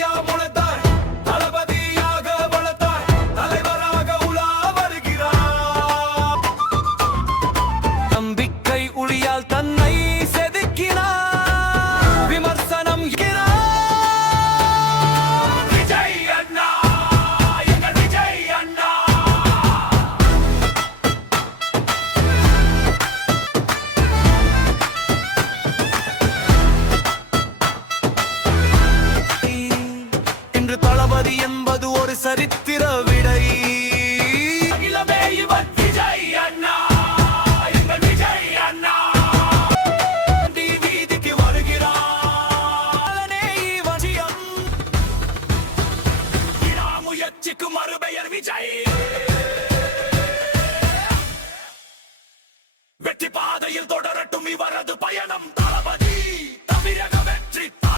தளபதியா முளைத்தாய், தளபதியாக வளர்த்தாய், தலைவராக உலா வருகிறார். நம்பிக்கை ஒளியால் தன்னை செதுக்கினார், விமர்சனம் விஜய் அண்ணா, எங்கள் விஜய் அண்ணா. இன்று தளபதி என்பது ஒரு சரித்திரம்.